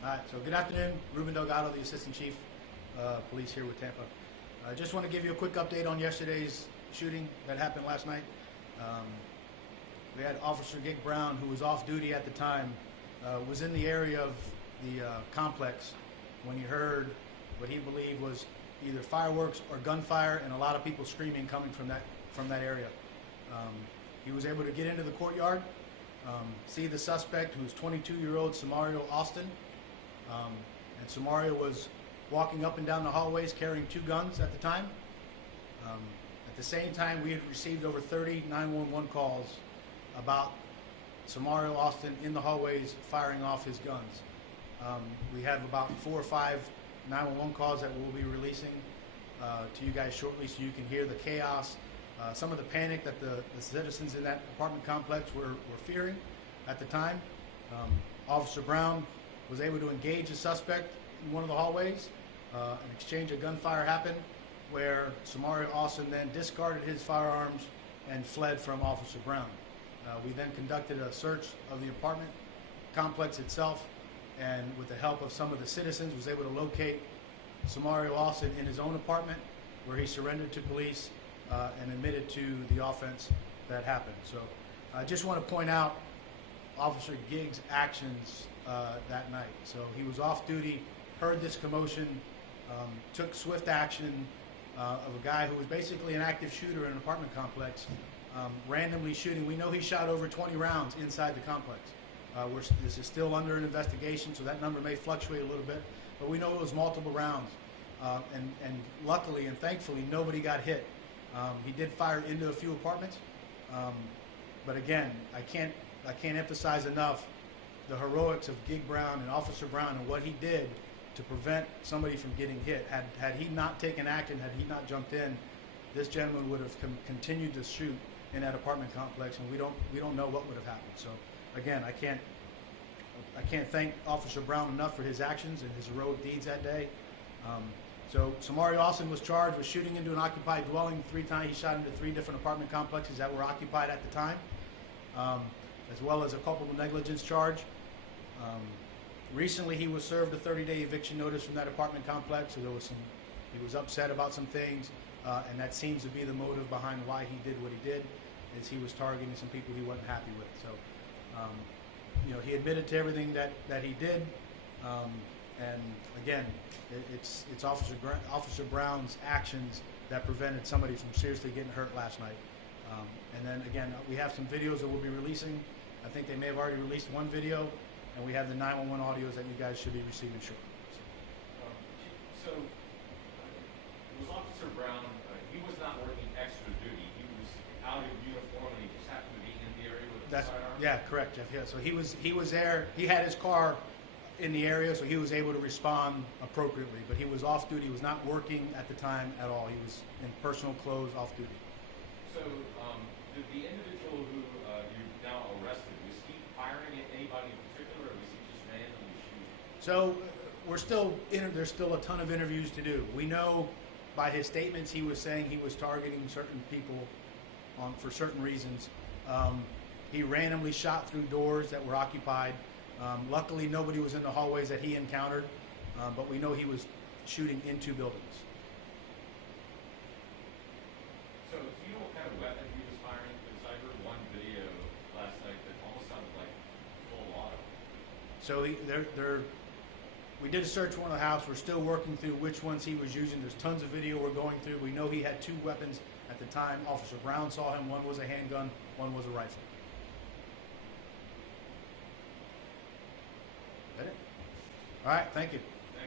All right, so good afternoon. Ruben Delgado, the Assistant Chief Police here with Tampa. I just want to give you a quick update on yesterday's shooting that happened last night. We had Officer Gig Brown, who was off duty at the time, was in the area of the complex when he heard what he believed was either fireworks or gunfire and a lot of people screaming coming from that area. He was able to get into the courtyard, see the suspect, who's 22-year-old Samario Austin. And Samario was walking up and down the hallways carrying 2 guns at the time. At the same time, we had received over 30 911 calls about Samario Austin in the hallways firing off his guns. We have about 4 or 5 911 calls that we'll be releasing to you guys shortly, so you can hear the chaos, some of the panic that the citizens in that apartment complex were fearing at the time. Officer Brown was able to engage a suspect in one of the hallways. An exchange of gunfire happened where Samario Austin then discarded his firearms and fled from Officer Brown. We then conducted a search of the apartment complex itself, and with the help of some of the citizens was able to locate Samario Austin in his own apartment, where he surrendered to police and admitted to the offense that happened. So I just want to point out Officer Gig's actions that night. So he was off duty, heard this commotion, took swift action of a guy who was basically an active shooter in an apartment complex, randomly shooting. We know he shot over 20 rounds inside the complex. This is still under an investigation, so that number may fluctuate a little bit, but we know it was multiple rounds. And luckily and thankfully, nobody got hit. He did fire into a few apartments, but again, I can't emphasize enough the heroics of Gig Brown and Officer Brown and what he did to prevent somebody from getting hit. Had he not taken action, had he not jumped in, this gentleman would have continued to shoot in that apartment complex, and we don't know what would have happened. So again, I can't thank Officer Brown enough for his actions and his heroic deeds that day. So Samario Austin was charged with shooting into an occupied dwelling 3 times. He shot into 3 different apartment complexes that were occupied at the time, as well as a culpable negligence charge. Recently, he was served a 30-day eviction notice from that apartment complex, so he was upset about some things, and that seems to be the motive behind why he did what he did, is he was targeting some people he wasn't happy with. So, he admitted to everything that he did, and again, it's Officer Brown's actions that prevented somebody from seriously getting hurt last night. And then again, we have some videos that we'll be releasing. I think they may have already released one video, and we have the 911 audios that you guys should be receiving shortly. So was Officer Brown, he was not working extra duty. He was out of uniform and he just happened to be in the area with the firearm? Yeah, correct, Jeff. Yeah, so he was there. He had his car in the area, so he was able to respond appropriately. But he was off duty. He was not working at the time at all. He was in personal clothes, off duty. So did the individual who you now arrested, was he firing at anybody in particular, or was he just randomly shooting? So there's still a ton of interviews to do. We know by his statements he was saying he was targeting certain people for certain reasons. He randomly shot through doors that were occupied. Luckily, nobody was in the hallways that he encountered, but we know he was shooting into buildings. So do you know what kind of weapon he was firing? Because I heard one video last night that almost sounded like full auto. So we did a search warrant of the house. We're still working through which ones he was using. There's tons of video we're going through. We know he had 2 weapons at the time. Officer Brown saw him. One was a handgun, one was a rifle. Is that it? All right, thank you.